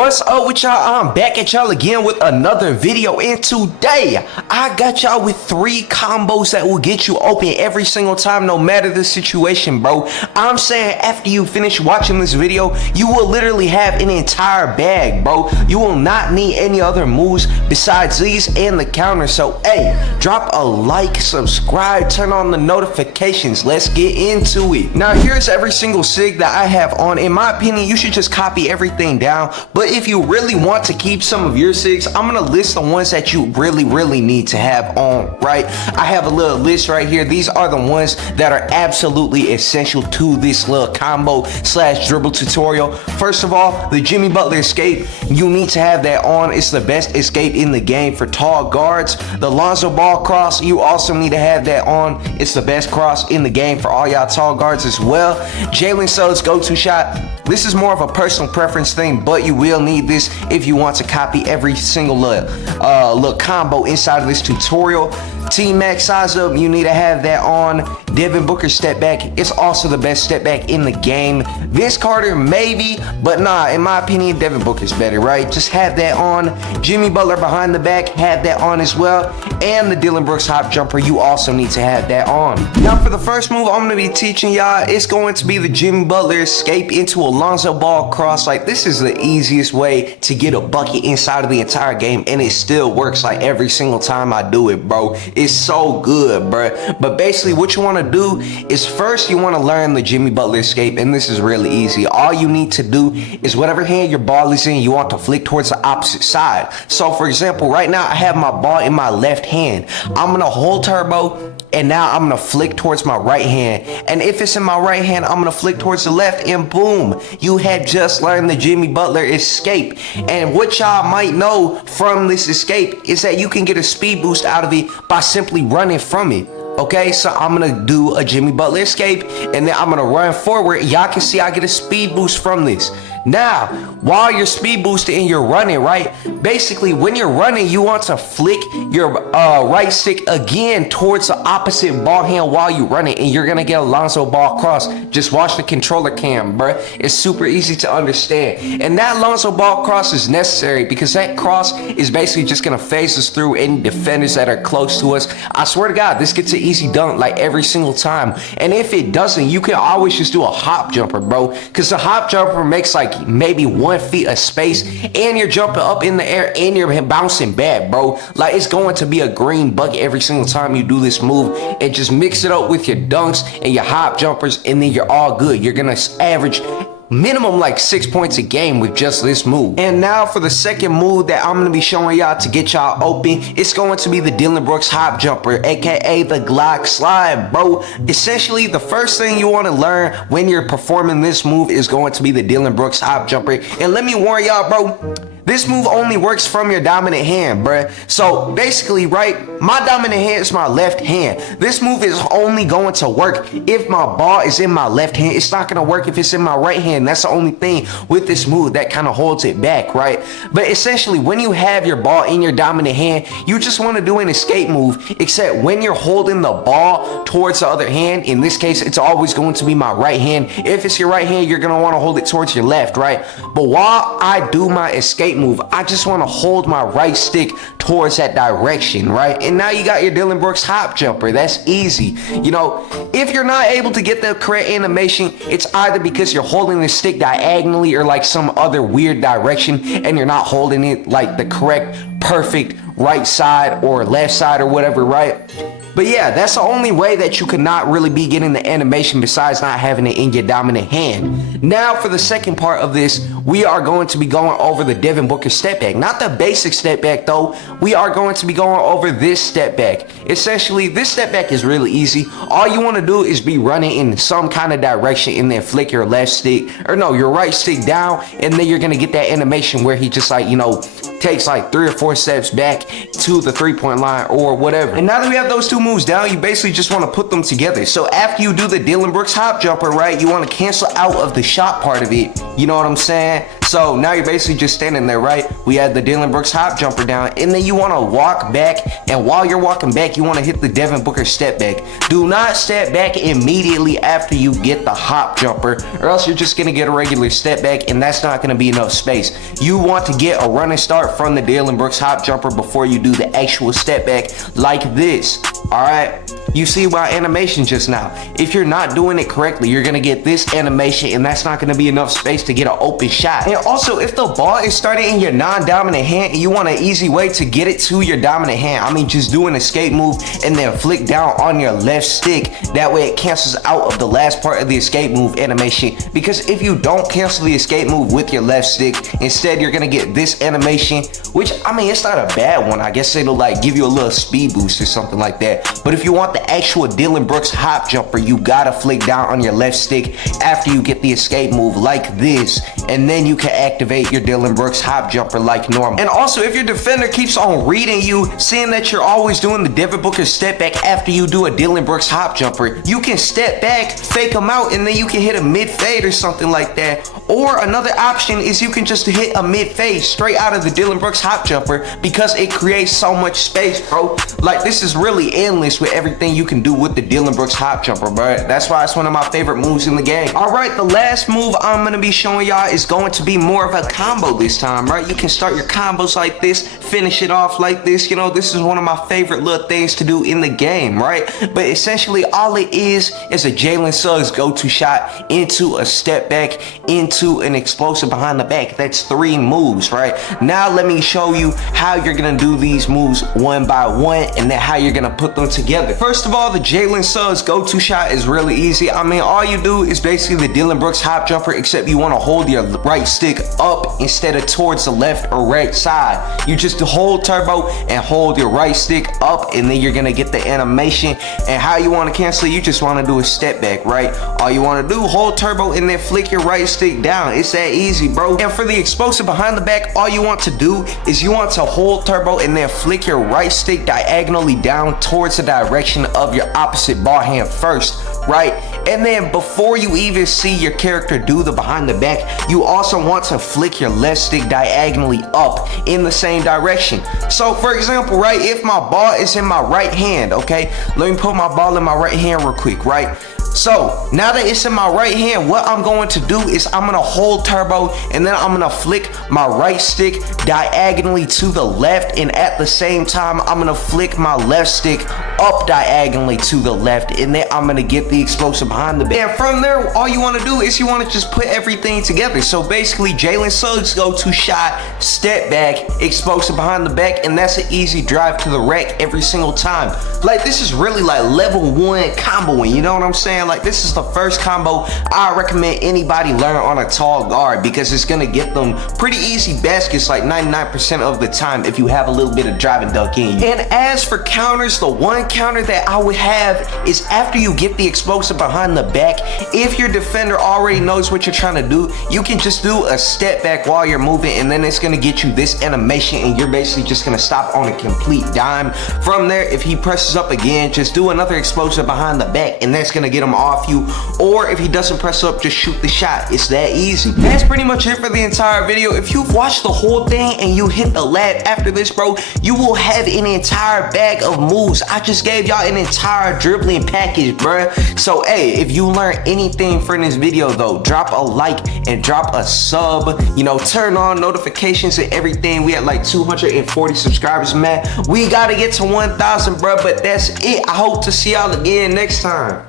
What's up with y'all? I'm back at y'all again with another video, and today I got y'all with 3 combos that will get you open every single time, no matter the situation, bro. I'm saying after you finish watching this video, you will literally have an entire bag, bro. You will not need any other moves besides these and the counter. So hey, drop a like, subscribe, turn on the notifications. Let's get into it. Now here's every single sig that I have on. In my opinion, you should just copy everything down, but if you really want to keep some of your sigs, I'm gonna list the ones that you really need to have on, right? I have a little list right here. These are the ones that are absolutely essential to this little combo slash dribble tutorial. First of all, the Jimmy Butler escape, you need to have that on. It's the best escape in the game for tall guards. The Lonzo Ball cross, you also need to have that on. It's the best cross in the game for all y'all tall guards as well. Jalen Suggs go-to shot, this is more of a personal preference thing, but you will need this if you want to copy every single little combo inside of this tutorial. T-Mac size up, you need to have that on. Devin Booker step back, it's also the best step back in the game. Vince Carter maybe, but nah, in my opinion, Devin Booker's better, right? Just have that on. Jimmy Butler behind the back, have that on as well. And the Dillon Brooks hop jumper, you also need to have that on. Now for the first move I'm gonna be teaching y'all, it's going to be the Jimmy Butler escape into a Lonzo Ball cross. Like, this is the easiest way to get a bucket inside of the entire game, and it still works like every single time I do it, bro. It's so good, bro. But basically what you want to do is first you want to learn the Jimmy Butler escape, and this is really easy. All you need to do is whatever hand your ball is in, you want to flick towards the opposite side. So for example, right now I have my ball in my left hand. I'm gonna hold turbo, and now I'm gonna flick towards my right hand. And if it's in my right hand, I'm gonna flick towards the left, and boom, you had just learned the Jimmy Butler escape. And what y'all might know from this escape is that you can get a speed boost out of it by simply running from it. Okay, so I'm gonna do a Jimmy Butler escape, and then I'm gonna run forward. Y'all can see I get a speed boost from this. Now, while you're speed boosting and you're running, right? Basically, when you're running, you want to flick your right stick again towards the opposite ball hand while you're running, and you're gonna get a Lonzo Ball cross. Just watch the controller cam, bruh. It's super easy to understand. And that Lonzo Ball cross is necessary because that cross is basically just gonna phase us through any defenders that are close to us. I swear to God, this gets an easy dunk like every single time. And if it doesn't, you can always just do a hop jumper, bro, because the hop jumper makes like maybe 1 feet of space, and you're jumping up in the air and you're bouncing back, bro. Like, it's going to be a green bucket every single time you do this move. And just mix it up with your dunks and your hop jumpers, and then you're all good. You're gonna average minimum like 6 points a game with just this move. And now for the second move that I'm gonna be showing y'all to get y'all open, it's going to be the Dillon Brooks hop jumper, aka the Glock slide, bro. Essentially, the first thing you want to learn when you're performing this move is going to be the Dillon Brooks hop jumper. And let me warn y'all, bro, this move only works from your dominant hand, bruh. So basically, right, my dominant hand is my left hand. This move is only going to work if my ball is in my left hand. It's not gonna work if it's in my right hand. That's the only thing with this move that kind of holds it back, right? But essentially, when you have your ball in your dominant hand, you just want to do an escape move, except when you're holding the ball towards the other hand, in this case, it's always going to be my right hand. If it's your right hand, you're gonna want to hold it towards your left, right? But while I do my escape move, I just want to hold my right stick towards that direction, right? And now you got your Dillon Brooks hop jumper. That's easy. You know, if you're not able to get the correct animation, it's either because you're holding the stick diagonally or like some other weird direction, and you're not holding it like the correct, perfect right side or left side or whatever, right? But yeah, that's the only way that you could not really be getting the animation besides not having it in your dominant hand. Now for the second part of this, we are going to be going over the Devin Booker step back. Not the basic step back though. We are going to be going over this step back. Essentially, this step back is really easy. All you want to do is be running in some kind of direction and then flick your left stick, or no, your right stick down, and then you're going to get that animation where he just like, you know, takes like 3 or 4 steps back to the 3-point line or whatever. And now that we have those two moves down, you basically just want to put them together. So after you do the Dillon Brooks hop jumper, right, you want to cancel out of the shot part of it. You know what I'm saying? So now you're basically just standing there, right? We had the Dillon Brooks hop jumper down, and then you want to walk back, and while you're walking back, you want to hit the Devin Booker step back. Do not step back immediately after you get the hop jumper, or else you're just gonna get a regular step back, and that's not gonna be enough space. You want to get a running start from the Dillon Brooks hop jumper before you do the actual step back, like this. All right, you see my animation just now. If you're not doing it correctly, you're gonna get this animation, and that's not gonna be enough space to get an open shot. And also, if the ball is starting in your non-dominant hand and you want an easy way to get it to your dominant hand, I mean, just do an escape move and then flick down on your left stick. That way it cancels out of the last part of the escape move animation, because if you don't cancel the escape move with your left stick, instead you're gonna get this animation, which, I mean, it's not a bad one. I guess it'll like give you a little speed boost or something like that. But if you want the actual Dillon Brooks hop jumper, you gotta flick down on your left stick after you get the escape move like this, and then you can activate your Dillon Brooks hop jumper like normal. And also, if your defender keeps on reading you, seeing that you're always doing the Devin Booker step back after you do a Dillon Brooks hop jumper, you can step back, fake them out, and then you can hit a mid fade or something like that. Or another option is you can just hit a mid fade straight out of the Dillon Brooks hop jumper, because it creates so much space, bro. Like, this is really endless with everything you can do with the Dillon Brooks hop jumper, bro. That's why it's one of my favorite moves in the game. All right, the last move I'm gonna be showing y'all is going to be more of a combo this time, right? You can start your combos like this, finish it off like this. You know, this is one of my favorite little things to do in the game, right? But essentially all it is a Jalen Suggs go-to shot into a step back into an explosive behind the back. That's 3 moves, right? Now let me show you how you're gonna do these moves one by one, and then how you're gonna put them together. First of all, the Jalen Suggs go-to shot is really easy. I mean, all you do is basically the Dillon Brooks hop jumper, except you want to hold your right stick up instead of towards the left or right side. You just hold turbo and hold your right stick up, and then you're gonna get the animation. And how you want to cancel it, you just want to do a step back, right? All you want to do, hold turbo and then flick your right stick down. It's that easy, bro. And for the explosive behind the back, all you want to do is you want to hold turbo and then flick your right stick diagonally down towards the direction of your opposite ball hand first, right? And then before you even see your character do the behind the back, you also want to flick your left stick diagonally up in the same direction. So for example, right, if my ball is in my right hand, okay, let me put my ball in my right hand real quick, right? So now that it's in my right hand, what I'm going to do is I'm gonna hold turbo, and then I'm gonna flick my right stick diagonally to the left, and at the same time I'm gonna flick my left stick up diagonally to the left, and then I'm gonna get the explosive behind the back. And from there, all you want to do is you want to just put everything together. So basically, Jalen Suggs go-to shot, step back, explosive behind the back, and that's an easy drive to the rack every single time. Like, this is really like level 1 comboing, you know what I'm saying? Like, this is the first combo I recommend anybody learn on a tall guard, because it's gonna get them pretty easy baskets like 99% of the time if you have a little bit of drive and dunk in you. And as for counters, the one counter that I would have is after you get the explosive behind the back, if your defender already knows what you're trying to do, you can just do a step back while you're moving, and then it's gonna get you this animation, and you're basically just gonna stop on a complete dime. From there, if he presses up again, just do another explosive behind the back, and that's gonna get him off you. Or if he doesn't press up, just shoot the shot. It's that easy. That's pretty much it for the entire video. If you've watched the whole thing and you hit the lab after this, bro, you will have an entire bag of moves. I just gave y'all an entire dribbling package, bro. So hey, if you learned anything from this video though, drop a like and drop a sub. You know, turn on notifications and everything. We had like 240 subscribers, man. We gotta get to 1,000, bro, but that's it. I hope to see y'all again next time.